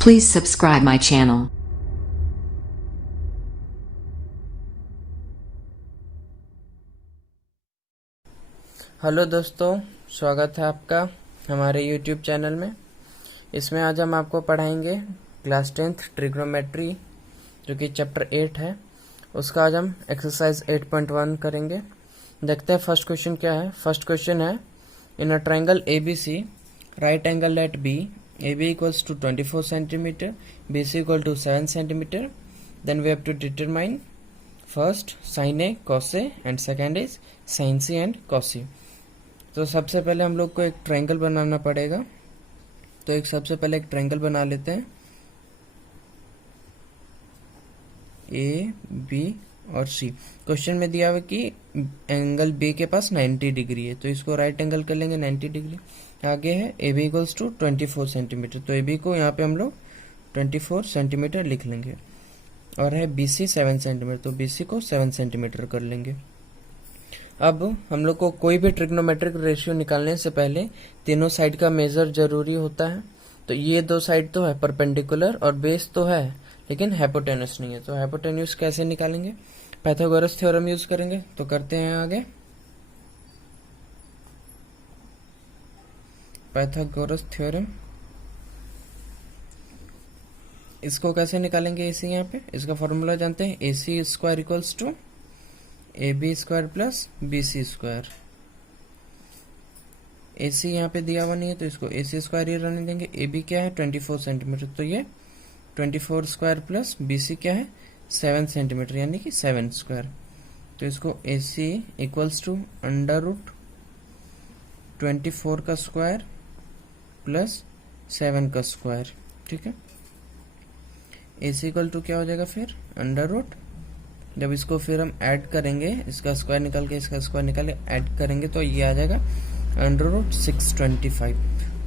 Please subscribe my channel. Hello दोस्तों, स्वागत है आपका हमारे YouTube चैनल में। इसमें आज हम आपको पढ़ाएंगे क्लास 10th ट्रिग्नोमेट्री, जो कि चैप्टर 8 है। उसका आज हम एक्सरसाइज 8.1 करेंगे। देखते हैं फर्स्ट क्वेश्चन क्या है। फर्स्ट क्वेश्चन है, in a triangle ABC, right angle at B, AB equals to 24 centimetre, BC equal to 7 centimetre, then we have to determine first sine A cos A and second is sine C and cos C. तो सबसे पहले हम लोग को एक triangle बनाना पड़ेगा। तो सबसे पहले एक ट्रायंगल बना लेते हैं, ए बी और सी। क्वेश्चन में दिया हुआ कि एंगल बी के पास 90 डिग्री है, तो इसको राइट एंगल कर लेंगे 90 डिग्री। आगे है A B equals to 24 centimetre, तो ए बी को यहाँ पे हम लोग 24 सेंटीमीटर लिख लेंगे। और है बी सी 7 सेंटीमीटर, तो बी सी को 7 सेंटीमीटर कर लेंगे। अब हम लोग को कोई भी ट्रिग्नोमेट्रिक रेशियो निकालने से पहले तीनों साइड का मेजर जरूरी होता है। तो ये दो साइड तो है परपेंडिकुलर और बेस तो है, लेकिन हाइपोटेनस नहीं है। तो हाइपोटेन्यूज कैसे निकालेंगे? पाइथागोरस थ्योरम यूज करेंगे। तो करते हैं आगे पाइथागोरस थ्योरम। इसको कैसे निकालेंगे? एसी यहाँ पे इसका फॉर्मूला जानते हैं, A C square equals to A B square plus B C square. A C यहाँ पे दिया हुआ नहीं है, तो इसको ए सी स्क्वायर ही रहने देंगे। ए बी क्या है 24 सेंटीमीटर, तो ये 24 स्क्वायर प्लस बी सी क्या है 7 सेंटीमीटर, यानी कि 7 स्क्वायर। तो इसको ए सी इक्वल्स टू अंडर रूट 24 का स्क्वायर प्लस 7 का स्क्वायर। ठीक है, ए सी इक्वल टू क्या हो जाएगा फिर अंडर रूट, जब इसको फिर हम ऐड करेंगे, इसका स्क्वायर निकाल के इसका स्क्वायर निकाल के ऐड करेंगे, तो ये आ जाएगा अंडर रूट 625।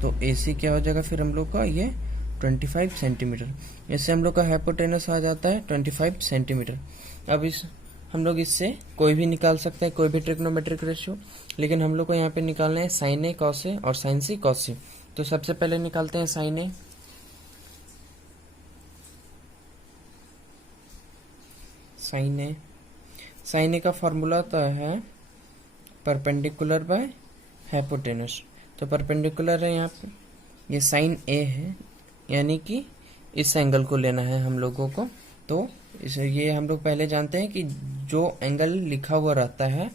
तो ए सी क्या हो जाएगा फिर हम लोग का ये 25 सेंटीमीटर। इससे हम लोग का हाइपोटेनस आ जाता है 25 सेंटीमीटर। अब हम लोग इससे कोई भी निकाल सकते हैं, कोई भी ट्रिग्नोमेट्रिक रेशियो, लेकिन हम लोग को यहाँ पे निकालना है साइन ए कॉस ए और साइन सी कॉस सी। तो सबसे पहले निकालते हैं साइन ए। साइन ए का फॉर्मूला तो है परपेंडिकुलर बाय हाइपोटेनस। तो परपेंडिकुलर है यहाँ पे, ये साइन ए है, यानी कि इस एंगल को लेना है हम लोगों को। तो ये हम लोग पहले जानते हैं कि जो एंगल लिखा हुआ रहता है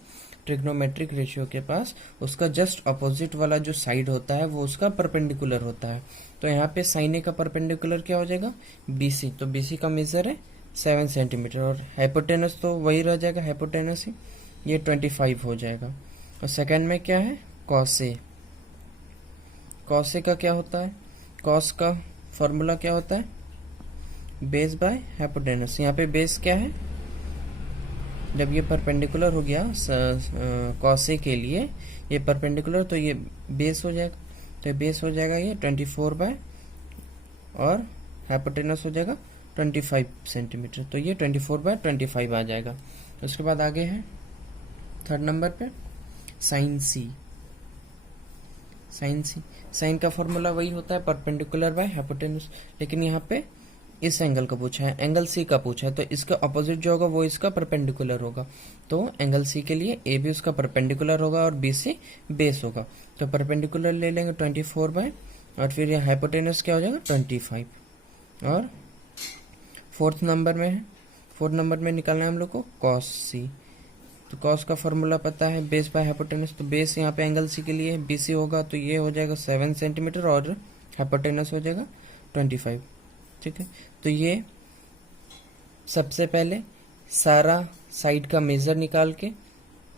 ट्रिग्नोमेट्रिक रेशियो के पास, उसका जस्ट अपोजिट वाला जो साइड होता है वो उसका परपेंडिकुलर होता है। तो यहाँ पे साइन ए का परपेंडिकुलर क्या हो जाएगा बी सी। तो बी सी का मेजर है 7 सेंटीमीटर और हाइपोटेनस तो वही रह जाएगा, हाइपोटेनस ही, ये 25 हो जाएगा। और सेकंड में क्या है कॉस ए। कॉस ए का क्या होता है? कॉस का फॉर्मूला क्या होता है बेस बाय हाइपोटेनस। यहाँ पे बेस क्या है, जब ये परपेंडिकुलर हो गया कॉस ए के लिए, ये परपेंडिकुलर, तो ये बेस हो जाएगा। तो बेस हो जाएगा ये 24 बाय, और हाइपोटेनस हो जाएगा 25 सेंटीमीटर। तो ये 24 बाय 25 आ जाएगा। उसके बाद आगे है थर्ड नंबर पे साइन सी। साइन का फॉर्मूला वही होता है परपेंडिकुलर बाय हाइपोटेनस, लेकिन यहाँ पे इस एंगल का पूछा है, एंगल सी का पूछा है, तो इसका अपोजिट जो होगा वो इसका परपेंडिकुलर होगा। तो एंगल सी के लिए ए बी उसका परपेंडिकुलर होगा और बी सी बेस होगा। तो परपेंडिकुलर ले लेंगे 24 बाय, और फिर ये हाइपोटेनस क्या हो जाएगा 25। और फोर्थ नंबर में निकालना है हम लोग को कॉस सी। तो कॉस का फॉर्मूला पता है बेस बाय हाइपोटेनस। तो बेस यहाँ पे एंगल सी के लिए बी सी होगा, तो ये हो जाएगा 7 सेंटीमीटर और हाइपोटेनस हो जाएगा 25। ठीक है, तो ये सबसे पहले सारा साइड का मेजर निकाल के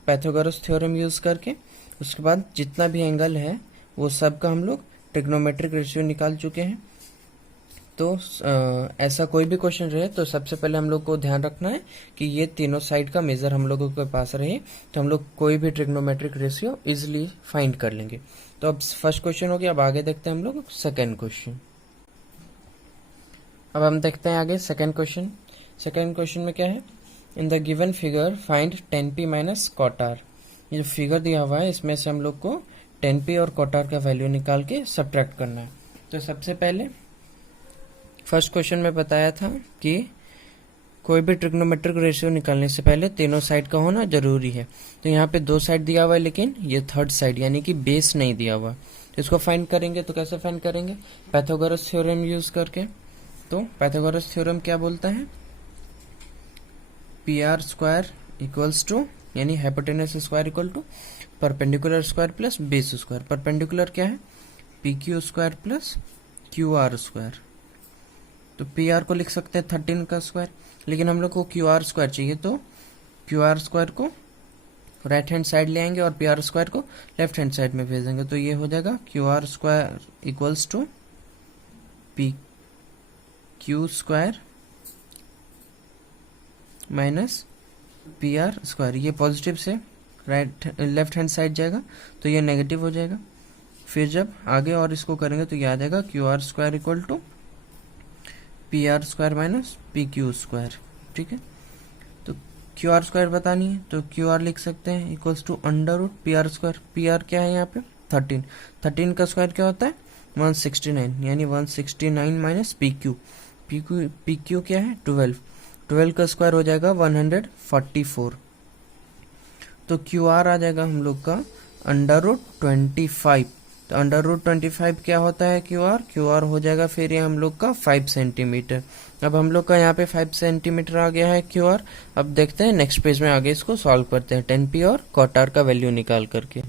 पाइथागोरस थ्योरम यूज करके, उसके बाद जितना भी एंगल है वो सब का हम लोग ट्रिग्नोमेट्रिक रेशियो निकाल चुके हैं। तो ऐसा कोई भी क्वेश्चन रहे तो सबसे पहले हम लोग को ध्यान रखना है कि ये तीनों साइड का मेजर हम लोगों के पास रहे, तो हम लोग कोई भी ट्रिग्नोमेट्रिक रेशियो इजिली फाइंड कर लेंगे। तो अब फर्स्ट क्वेश्चन हो गया। अब आगे देखते हैं हम लोग सेकेंड क्वेश्चन। अब हम देखते हैं आगे सेकेंड क्वेश्चन में क्या है, in the given figure find 10p minus cot R. ये जो फिगर दिया हुआ है इसमें से हम लोग को 10p और कॉटार का वैल्यू निकाल के सब्ट्रैक्ट करना है। तो सबसे पहले फर्स्ट क्वेश्चन में बताया था कि कोई भी ट्रिग्नोमेट्रिक रेशियो निकालने से पहले तीनों साइड का होना जरूरी है। तो यहाँ पे 2 साइड दिया हुआ है, लेकिन ये थर्ड साइड यानी कि बेस नहीं दिया हुआ। तो इसको फाइंड करेंगे, तो कैसे फाइंड करेंगे? पाइथागोरस थ्योरम यूज करके। तो पाइथागोरस थ्योरम क्या बोलता है? P R square equals to, यानी hypotenuse square equal to perpendicular square plus base square. Perpendicular क्या है? P Q square plus Q R square. तो पी आर को लिख सकते हैं 13 का स्क्वायर, लेकिन हम लोग को क्यू आर स्क्वायर चाहिए, तो क्यू आर स्क्वायर को राइट हैंड साइड ले आएंगे और पी आर स्क्वायर को लेफ्ट हैंड साइड में भेज देंगे। तो ये हो जाएगा Q R square equals to P Q square minus P R square. ये पॉजिटिव से लेफ्ट हैंड साइड जाएगा तो ये नेगेटिव हो जाएगा। फिर जब आगे और इसको करेंगे तो ये आ जाएगा Q R square equal to P R square minus P Q square. ठीक है, तो क्यू आर स्क्वायर बतानी है तो क्यू आर लिख सकते हैं equals to under root P R square. P R क्या है यहाँ पे? 13। 13 का स्क्वायर क्या होता है? 169, यानी 169 minus P Q. P Q क्या है? 12। 12 का स्क्वायर हो जाएगा 144। तो क्यू आर आ जाएगा हम लोग का अंडर रूट 25। तो अंडर रूट 25 क्या होता है? Q R. क्यू आर हो जाएगा फिर ये हम लोग का 5 सेंटीमीटर। अब हम लोग का यहाँ पे 5 सेंटीमीटर आ गया है क्यू आर। अब देखते हैं नेक्स्ट पेज में आगे इसको सॉल्व करते हैं 10p और कॉट आर का वैल्यू निकाल करके।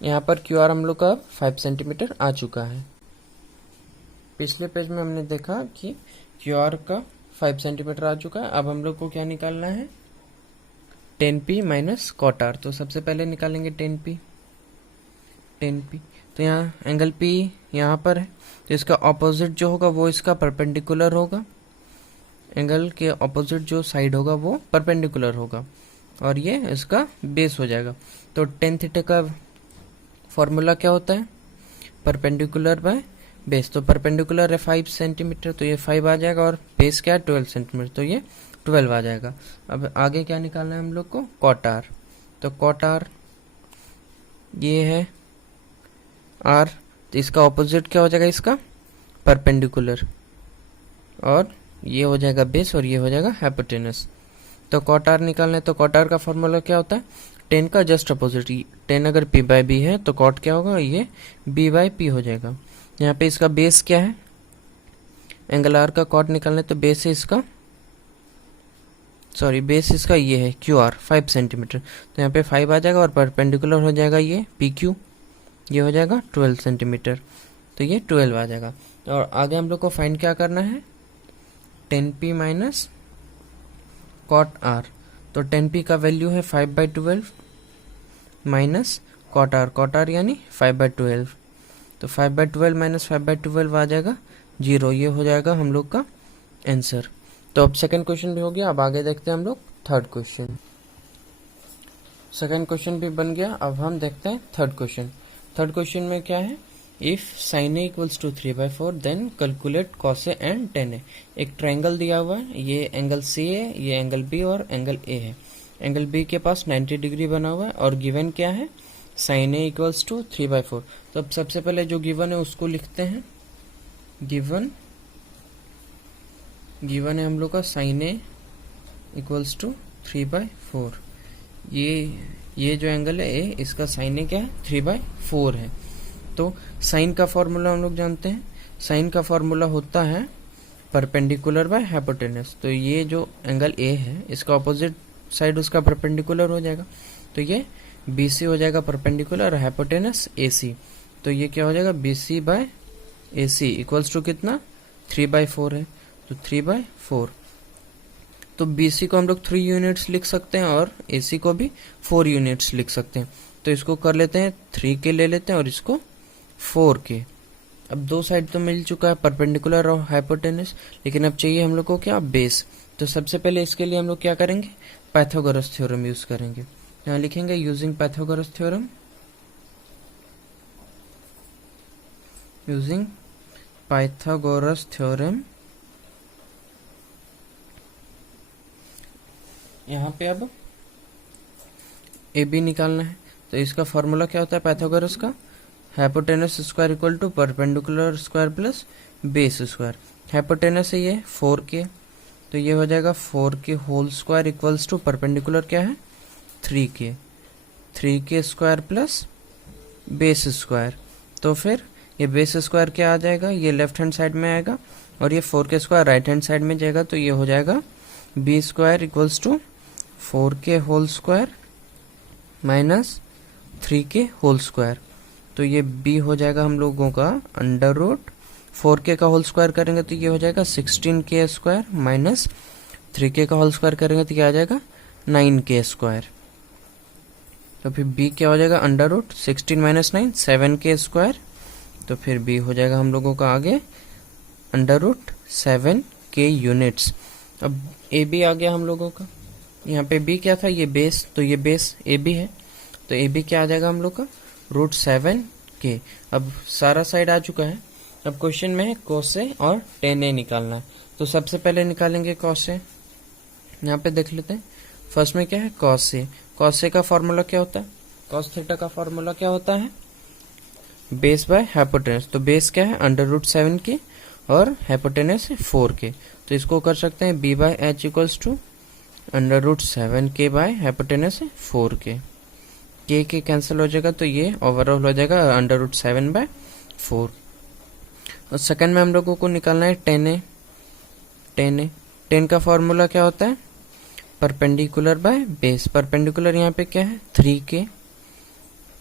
यहाँ पर क्यू आर हम लोग का 5 सेंटीमीटर आ चुका है। पिछले पेज में हमने देखा कि क्यू आर का 5 सेंटीमीटर आ चुका है। अब हम लोग को क्या निकालना है? 10p minus cot R. तो सबसे पहले निकालेंगे 10p। तो यहाँ एंगल P यहाँ पर है, तो इसका ऑपोजिट जो होगा वो इसका परपेंडिकुलर होगा। एंगल के ऑपोजिट जो साइड होगा वो परपेंडिकुलर होगा और ये इसका बेस हो जाएगा। तो टेन थीटा का फॉर्मूला क्या होता है? Perpendicular by base. तो परपेंडिकुलर है 5 सेंटीमीटर, तो ये 5 आ जाएगा, और बेस क्या है? 12 सेंटीमीटर, तो ये 12 आ जाएगा। अब आगे क्या निकालना है हम लोग को? Cot R. तो कॉट आर ये है आर, तो इसका ऑपोजिट क्या हो जाएगा? इसका परपेंडिकुलर, और ये हो जाएगा बेस और ये हो जाएगा हाइपोटेनस। तो कॉट आर निकालना है, तो कॉट आर का फॉर्मूला क्या होता है? 10 का जस्ट अपोजिट। 10 अगर p बाई बी है तो कॉट क्या होगा? ये b बाई पी हो जाएगा। यहाँ पे इसका बेस क्या है? एंगल आर का कॉट निकालना है तो बेस है इसका, सॉरी बेस इसका ये है क्यू आर 5 सेंटीमीटर। तो यहाँ पे 5 आ जाएगा और परपेंडिकुलर हो जाएगा ये पी क्यू, ये हो जाएगा 12 सेंटीमीटर। तो ये 12 आ जाएगा। और आगे हम लोग को फाइंड क्या करना है? 10p minus cot R. तो 10p का वैल्यू है 5/12 माइनस कॉट आर यानी 5/12। तो 5/12 माइनस 5/12 आ जाएगा 0। ये हो जाएगा हम लोग का आंसर। तो अब सेकंड क्वेश्चन भी हो गया। अब आगे देखते हैं हम लोग थर्ड क्वेश्चन। सेकंड क्वेश्चन भी बन गया। अब हम देखते हैं थर्ड क्वेश्चन। थर्ड क्वेश्चन में क्या है? If sin a equals to 3/4 then calculate cos a and tan a। एक ट्रायंगल दिया हुआ है, ये एंगल C है, ये एंगल B और एंगल A है। एंगल B के पास 90 डिग्री बना हुआ है और गिवन क्या है? sin a equals to 3/4। तो अब सबसे पहले जो गिवन है उसको लिखते हैं। गिवन है हम लोग का sin a इक्वल्स टू 3/4। ये जो एंगल है ए, इसका साइन है क्या है? 3/4 है। तो साइन का फॉर्मूला हम लोग जानते हैं। साइन का फॉर्मूला होता है परपेंडिकुलर बाय हाइपोटेनस। तो ये जो एंगल ए है इसका ऑपोजिट साइड उसका परपेंडिकुलर हो जाएगा, तो ये BC हो जाएगा परपेंडिकुलर और हाइपोटेनस AC। तो ये क्या हो जाएगा? BC by AC equals to कितना? 3/4 है, तो 3/4। तो BC को हम लोग 3 यूनिट्स लिख सकते हैं और AC को भी 4 यूनिट्स लिख सकते हैं। तो इसको कर लेते हैं 3 के ले लेते हैं और इसको 4 के। अब दो साइड तो मिल चुका है परपेंडिकुलर और हाइपोटेनस, लेकिन अब चाहिए हम लोग को क्या? बेस। तो सबसे पहले इसके लिए हम लोग क्या करेंगे? पाइथागोरस थ्योरम यूज करेंगे। यहाँ लिखेंगे using Pythagoras theorem. Using Pythagoras theorem. यहाँ पे अब AB निकालना है। तो इसका फॉर्मूला क्या होता है पाइथागोरस का? Hypotenuse square equal to perpendicular square plus base square. Hypotenuse है ये 4k, तो ये हो जाएगा 4k whole square equals to perpendicular क्या है 3k, 3k square plus base square. तो फिर ये बेस स्क्वायर क्या आ जाएगा, ये लेफ्ट हैंड साइड में आएगा और ये 4k square right hand side में जाएगा, तो ये हो जाएगा b square equals to 4k whole square minus 3k whole square. तो ये b हो जाएगा हम लोगों का अंडर रूट 4k का होल स्क्वायर करेंगे तो ये हो जाएगा 16k स्क्वायर माइनस 3k का होल स्क्वायर करेंगे तो क्या आ जाएगा 9k स्क्वायर। तो फिर b क्या हो जाएगा under root 16 minus 9 7k square. तो फिर b हो जाएगा हम लोगों का आगे अंडर रूट 7k यूनिट्स। अब ए बी आ गया हम लोगों का, यहाँ पे b क्या था ये बेस, तो ये बेस ए बी है, तो ए बी क्या आ जाएगा हम लोग का रूट 7k। अब सारा साइड आ चुका है, अब क्वेश्चन में कोस ए और टेन ए निकालना है। तो सबसे पहले निकालेंगे कॉस ए, यहाँ पे देख लेते हैं। फर्स्ट में क्या है कॉस ए, कॉस ए का फॉर्मूला क्या होता है, कॉस थीटा का फॉर्मूला क्या होता है बेस बाय हाइपोटेनस। तो बेस क्या है अंडर रूट 7k और हाइपोटेनस है 4k, तो इसको कर सकते हैं b by H equals to under root 7k by hypotenuse है 4k, के कैंसिल हो जाएगा तो ये ओवरऑल हो जाएगा अंडर रूट 7 बाय 4। और सेकंड में हम लोगों को निकालना है टेन ए, टेन का फॉर्मूला क्या होता है परपेंडिकुलर बाय बेस। परपेंडिकुलर यहाँ पे क्या है 3k,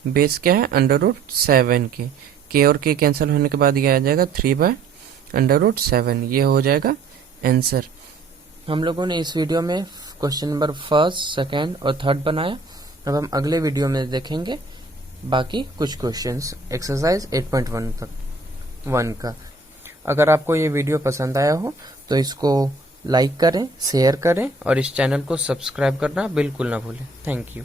बेस क्या है अंडर रूट 7k, के और के कैंसिल होने के बाद ये आ जाएगा 3 बाय अंडर रूट 7, ये हो जाएगा आंसर। हम लोगों ने इस वीडियो में क्वेश्चन नंबर फर्स्ट सेकंड और थर्ड बनाया। अब हम अगले वीडियो में देखेंगे बाकी कुछ क्वेश्चंस एक्सरसाइज 8.1 का। अगर आपको ये वीडियो पसंद आया हो तो इसको लाइक करें, शेयर करें और इस चैनल को सब्सक्राइब करना बिल्कुल ना भूलें। Thank you.